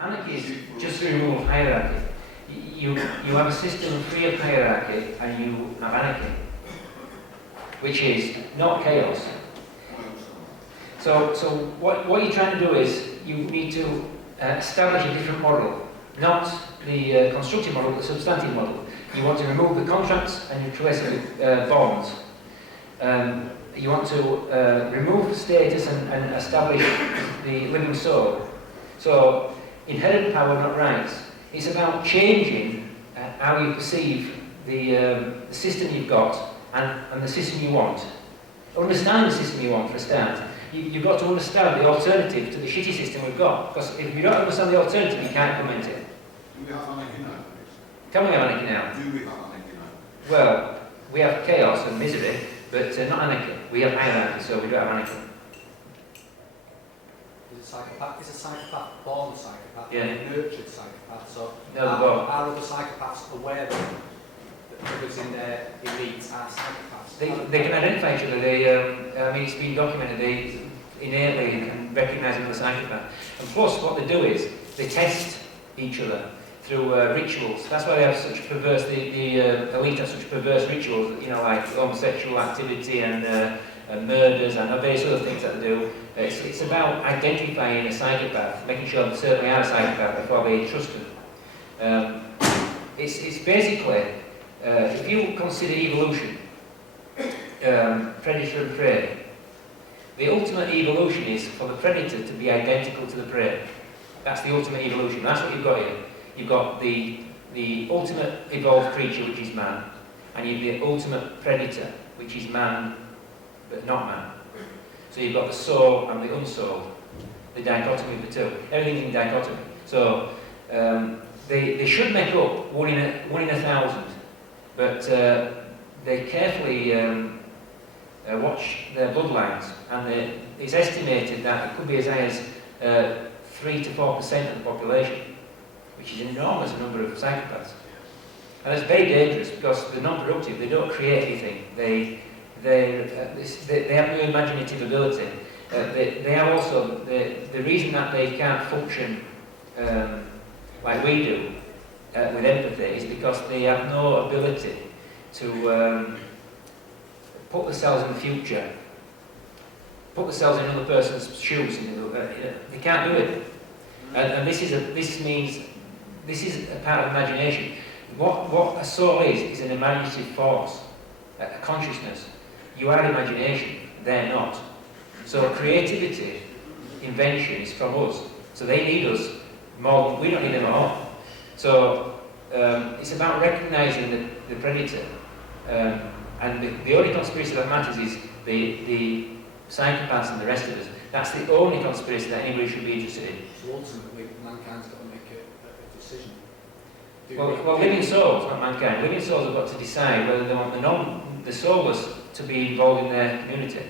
Anarchy is just the removal of hierarchy. You have a system free of hierarchy and you have anarchy, which is not chaos. So what you're trying to do is you need to establish a different model, not the constructive model, but the substantive model. You want to remove the contracts and replace it with bonds. You want to remove status and establish the living soul. So, inherent power, not rights. It's about changing how you perceive the system you've got and the system you want. Understand the system you want, for a start. You've got to understand the alternative to the shitty system we've got. Because if you don't understand the alternative, you can't implement it. Do we have anarchy now? Can we have anarchy now? Do we have anarchy now? Well, we have chaos and misery, but not anarchy. We have hierarchy, so we don't have anarchy. Is a psychopath born psychopath? Yeah. A nurtured psychopath? So No, are other psychopaths aware that others in their elite are psychopaths? They can identify each other. I mean, it's been documented. They innately can recognise another psychopath. And plus, what they do is they test each other through rituals. That's why they have such perverse. The elite have such perverse rituals. You know, like homosexual activity and murders and various other things that they do. It's about identifying a psychopath, making sure they certainly are a psychopath before they trust them. It's basically, if you consider evolution, predator and prey, the ultimate evolution is for the predator to be identical to the prey. That's the ultimate evolution. That's what you've got here. You've got the ultimate evolved creature, which is man, and you've the ultimate predator, which is man, but not man. So you've got the soul and the unsouled, the dichotomy of the two. Everything's in dichotomy. So they should make up one in a thousand, but they carefully watch their bloodlines, and it's estimated that it could be as high as 3 to 4% of the population, which is an enormous number of psychopaths. And it's very dangerous because they're non-productive. They don't create anything. They have no imaginative ability. They have also the reason that they can't function like we do with empathy is because they have no ability to put themselves in the future, put themselves in another person's shoes. They can't do it, and this is a part of imagination. What a soul is an imaginative force, a consciousness. You are imagination, they're not. So creativity, invention is from us. So they need us more than we don't need them at all. So it's about recognising the predator. And the only conspiracy that matters is the psychopaths and the rest of us. That's the only conspiracy that anybody should be interested in. So ultimately, mankind's got to make a decision. Well, living souls, not mankind. Living souls have got to decide whether they want the soulless to be involved in their community.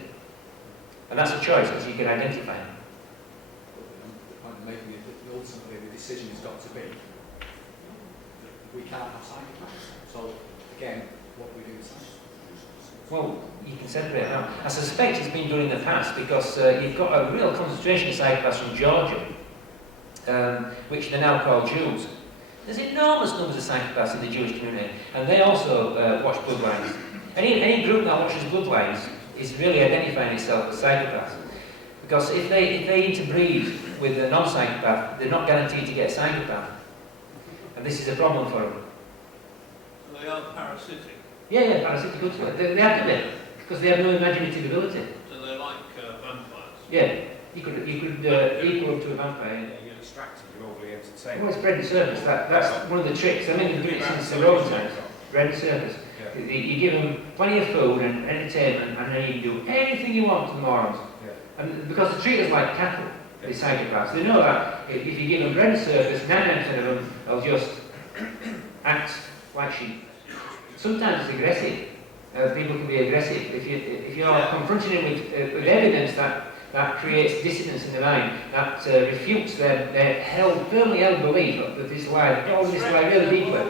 And that's a choice, as you can identify. The point I'm making is that ultimately the decision has got to be that we can't have psychopaths. So, again, what we do is well, you can separate it out. I suspect it's been done in the past because you've got a real concentration of psychopaths from Georgia, which they're now called Jews. There's enormous numbers of psychopaths in the Jewish community, and they also watch bloodlines. Any group that watches bloodlines is really identifying itself as psychopaths. Because if they interbreed with a non-psychopath, they're not guaranteed to get a psychopath. And this is a problem for them. So they are parasitic? Yeah, parasitic ultimately. They have to be, because they have no imaginative ability. So they're like vampires? Yeah, you could equal them to a vampire. Yeah, you're distracted, you're overly entertained. Well, it's bread and circus. That's one of the tricks. I mean, they've done it since the Roman times. Bread and circus. Yeah. You give them plenty of food and entertainment, and then you can do anything you want to the morons. Yeah. And because they treat us like cattle, the psychopaths, they know that if you give them bread and circus, 99% of them will just act like sheep. Sometimes it's aggressive. People can be aggressive. If you're confronting them with evidence that creates dissonance in their mind, that refutes their firmly held belief that this lie, they've got this lie really deeply.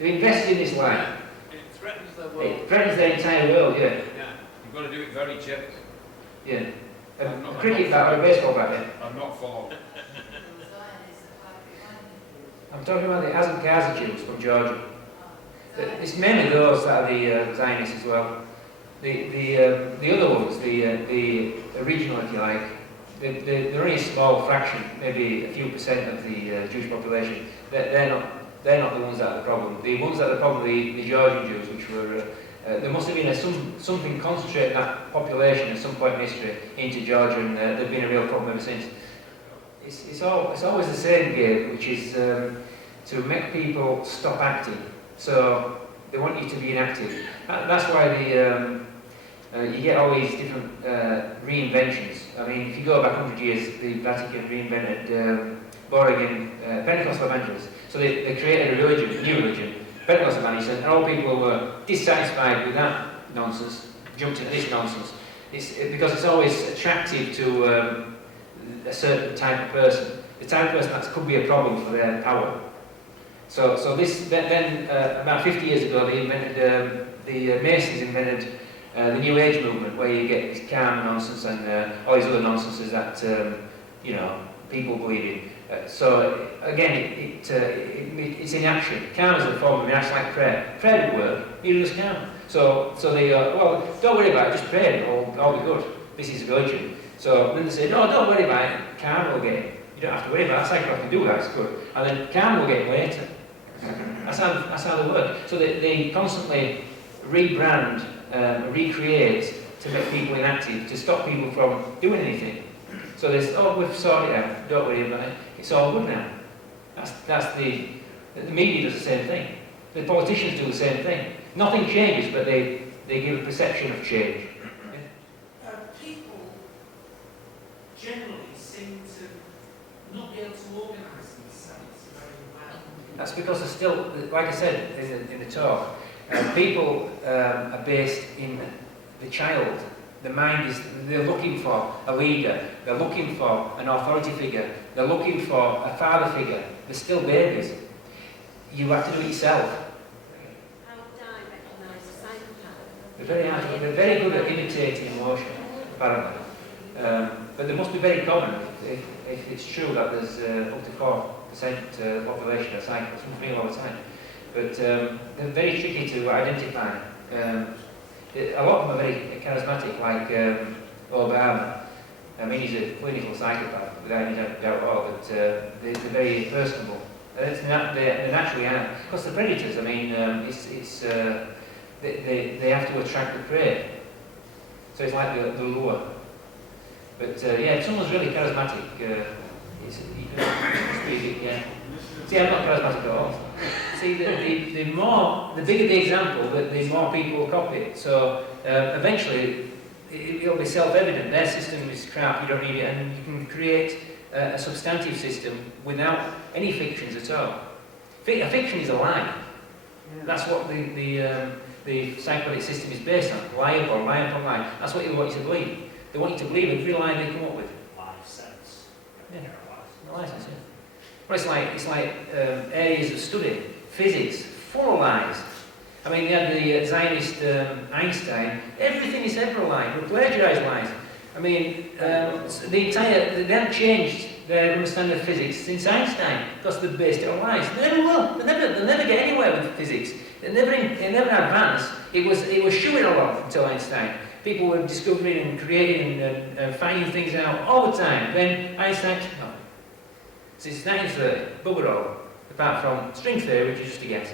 They've invested in this lie. It threatens their world. It threatens their entire world, yeah. Yeah. You've got to do it very gently. Yeah. A cricket bat or a baseball bat, yeah. I'm not following. I'm talking about the Azakazi Jews from Georgia. It's mainly those that are the Zionists as well. The other ones, the original, if you like, they're only a small fraction, maybe a few percent of the Jewish population. They're not the ones that are the problem. The ones that are the problem are the Georgian Jews, which were there must have been something concentrating that population at some point in history into Georgia, and there's been a real problem ever since. It's always the same game, which is to make people stop acting. So they want you to be inactive. That's why you get all these different reinventions. I mean, if you go back 100 years, the Vatican reinvented born again Pentecostal evangelists. So they created a religion, a new religion, Pentecostal evangelists, and all people who were dissatisfied with that nonsense jumped into this nonsense. Because it's always attractive to a certain type of person. The type of person that could be a problem for their power. So then about 50 years ago, they invented the Masons invented the New Age movement, where you get this calm nonsense and all these other nonsenses that people believe in. So again, it's inaction. Calm is a form of inaction, like prayer. Prayer would work. Neither does calm. So they well, don't worry about it. Just pray. It'll all be good. This is religion. So then they say, no, don't worry about it. Calm will get it. You don't have to worry about it. Psychopath can do that. It's good. And then calm will get it later. That's how they work. So they constantly rebrand, recreate to make people inactive, to stop people from doing anything. So there's, we've sorted it out, don't worry about it, it's all good now. That's the media does the same thing. The politicians do the same thing. Nothing changes, but they give a perception of change. People generally seem to not be able to organise themselves very well. That's because they're still, like I said in the talk, people are based in the child. The mind is, they're looking for a leader, they're looking for an authority figure, they're looking for a father figure. They're still babies. You have to do it yourself. How would I recognise a psychopath? They're very good at imitating emotion, apparently. But they must be very common if it's true that there's up to 4% of the population are psychopaths. It must be all the time. But they're very tricky to identify. A lot of them are very charismatic, like Obama. I mean, he's a clinical psychopath, without any doubt at all, but they're very personable. They naturally are. Because the predators, I mean, they have to attract the prey. So it's like the lure. But yeah, if someone's really charismatic, yeah. See, I'm not charismatic at all. See, the bigger the example, the more people will copy it. So eventually, it'll be self-evident. Their system is crap, you don't need it, and you can create a substantive system without any fictions at all. A fiction is a lie. Yeah. That's what the psychological system is based on. Lie upon lie. That's what they want you to believe. They want you to believe every lie they come up with. Life sense. Yeah. License, yeah. Well, it's like areas of study. Physics, full of lies. I mean, they had the Zionist Einstein. Everything is ever a lie. They plagiarised lies. I mean, they haven't changed their understanding of physics since Einstein, because they based it on lies. They never will. They'll never get anywhere with physics. They never advance. It was shooing along until Einstein. People were discovering and creating and finding things out all the time. Then Einstein, no. Since 1930, bugger all, apart from string theory, which is just a guess.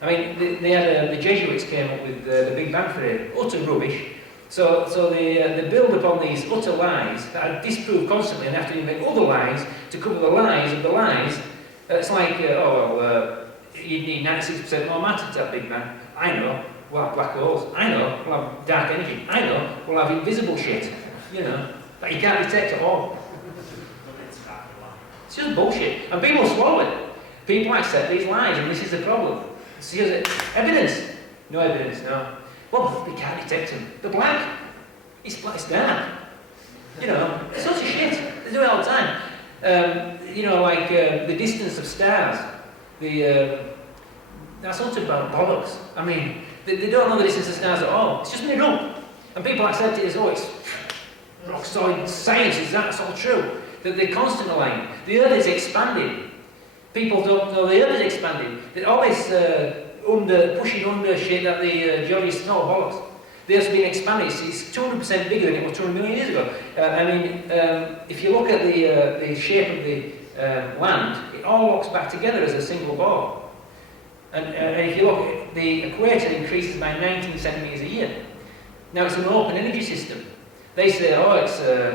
I mean, they had the Jesuits came up with the Big Bang theory, utter rubbish. So they build upon these utter lies that are disproved constantly, and have to invent other lies to cover the lies of the lies. It's like, you need 96% more matter to have Big Bang. I know, we'll have black holes. I know, we'll have dark energy. I know, we'll have invisible shit, that you can't detect at all. It's just bullshit. And people swallow it. People accept these lies, and this is the problem. See, evidence? No evidence, no. Well, we can't detect them. They're black. It's dark. Such a shit. They do it all the time. Like the distance of stars. That's utter bollocks. I mean, they don't know the distance of stars at all. It's just made up. And people accept it as, it's rock solid science, that's all true. That they're constantly lying. The Earth is expanding. People don't know the Earth is expanding. There's all this pushing under shit that the geologists know bollocks. The Earth's been expanding. It's 200% bigger than it was 200 million years ago. If you look at the shape of the land, it all locks back together as a single ball. And if you look, the equator increases by 19 centimetres a year. Now it's an open energy system. They say, oh,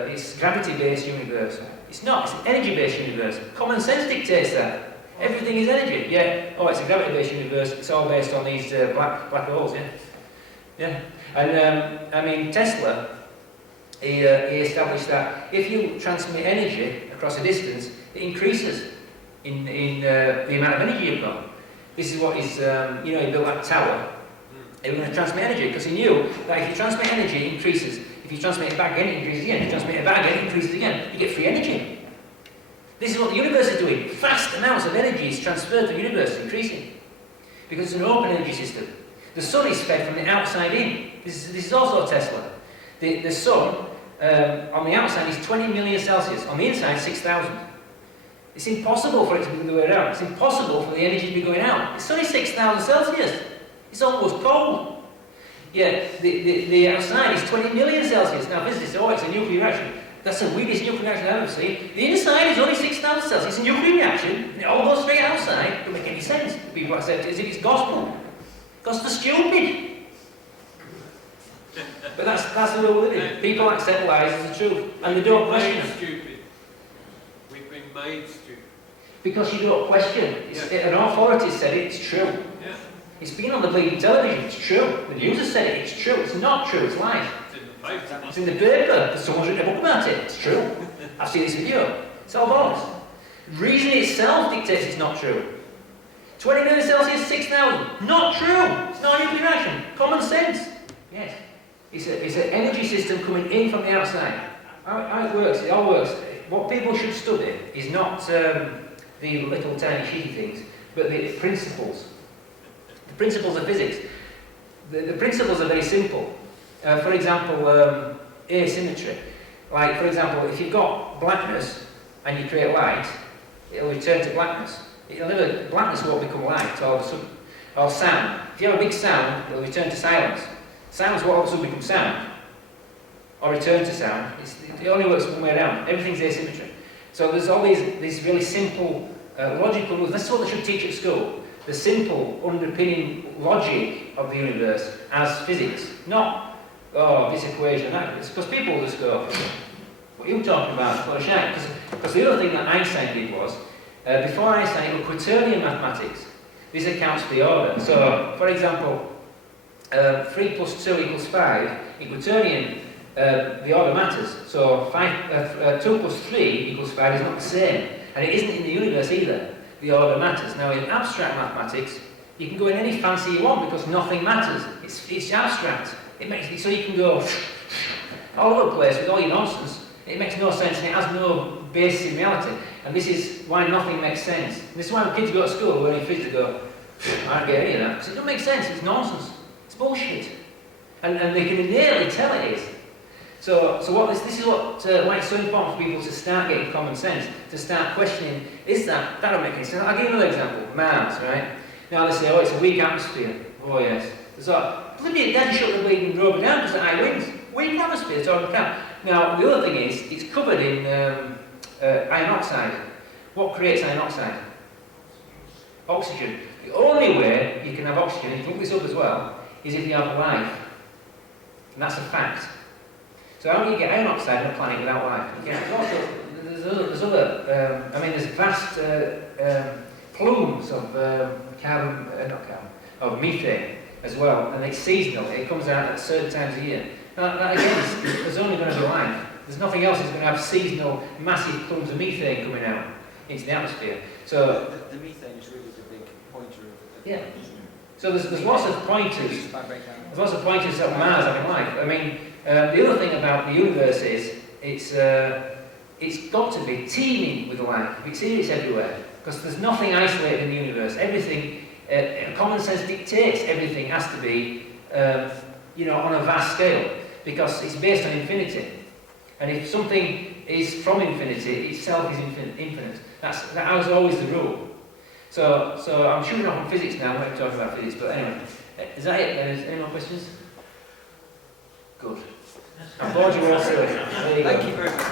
it's gravity-based universe. It's not. It's an energy-based universe. Common sense dictates that. Everything is energy. Yeah. Oh, it's a gravity-based universe. It's all based on these black holes. Yeah. Yeah. And Tesla, he established that if you transmit energy across a distance, it increases in the amount of energy you've got. This is what he's, he built that tower. They were going to transmit energy because he knew that if you transmit energy, it increases. If you transmit it back again, it increases again. If you transmit it back again, it increases again. You get free energy. This is what the universe is doing. Vast amounts of energy is transferred to the universe, increasing. Because it's an open energy system. The sun is fed from the outside in. This is also Tesla. The sun, on the outside, is 20 million Celsius. On the inside, 6,000. It's impossible for it to be the way around. It's impossible for the energy to be going out. The sun is 6,000 Celsius. It's almost cold. Yeah, the outside is 20 million Celsius. Now physicists say, oh, it's a nuclear reaction. That's the weirdest nuclear reaction I've ever seen. The inside is only 6,000 Celsius. It's a nuclear reaction. And it all goes straight outside. It doesn't make any sense. People accept it as if it's gospel. Because they're stupid. But that's the way we live in. People accept lies as the truth. And they don't question We've them. been made stupid. We've been made stupid. Because you don't question. An authority said it, it's true. Yeah. It's been on the bleeding television, it's true. The news has said it, it's true. It's not true, it's lies. It's in the paper. It's in the paper. Someone's written a book about it. It's true. I've seen this video. It's all bollocks. Reason itself dictates it's not true. 20 million Celsius, 6,000. Not true. It's not a nuclear reaction. Common sense. Yes. It's an energy system coming in from the outside. How it works, it all works. What people should study is not the little tiny shitty things, but the principles. The principles of physics. The principles are very simple. For example, asymmetry. Like, for example, if you've got blackness and you create light, it'll return to blackness. Blackness won't become light all of a sudden. Or sound. If you have a big sound, it'll return to silence. Silence will all of a sudden become sound. Or return to sound. It only works one way around. Everything's asymmetry. So there's all these really simple logical rules. That's what they should teach at school. The simple underpinning logic of the universe as physics. Not, oh, this equation, that. It's because people will just go, what are you talking about? Because the other thing that Einstein did was, before Einstein, it was quaternion mathematics. This accounts for the order. So, for example, 3 plus 2 equals 5. In quaternion, the order matters. So 2 plus 3 equals 5 is not the same. And it isn't in the universe either. The order matters. Now in abstract mathematics, you can go in any fancy you want because nothing matters. It's abstract. It makes it so you can go all over the place with all your nonsense. It makes no sense and it has no basis in reality. And this is why nothing makes sense. And this is why when kids go to school learning physics, they go, I don't get any of that. Because it doesn't make sense. It's nonsense. It's bullshit. And they can innately tell it is. So this is why it's so important for people to start getting common sense, to start questioning, that don't make any sense. I'll give you another example, Mars, right? Now they say, oh, it's a weak atmosphere. Oh yes. So, bloody dead shut the bleeding rover down because the high winds. Weak atmosphere, it's all crap. Now, the other thing is, it's covered in iron oxide. What creates iron oxide? Oxygen. The only way you can have oxygen, and you can look this up as well, is if you have life. And that's a fact. So how do you get iron oxide on a planet without life? There's vast plumes of of methane as well, and it's seasonal. It comes out at certain times of year. Now, that again, there's only going to be life. There's nothing else that's going to have seasonal, massive plumes of methane coming out into the atmosphere. So the methane is really the big pointer of yeah. So there's lots of pointers. There's lots of pointers of Mars having life. I mean, the other thing about the universe is it's got to be teeming with life. It's here, it's everywhere. Because there's nothing isolated in the universe. Everything, common sense dictates everything has to be, on a vast scale. Because it's based on infinity. And if something is from infinity, itself is infinite. That was always the rule. So I'm shooting off on physics now. We're talking about physics, but anyway, is that it? Any more questions? Good. I'm bored you all, sir. There you go. Thank you very much.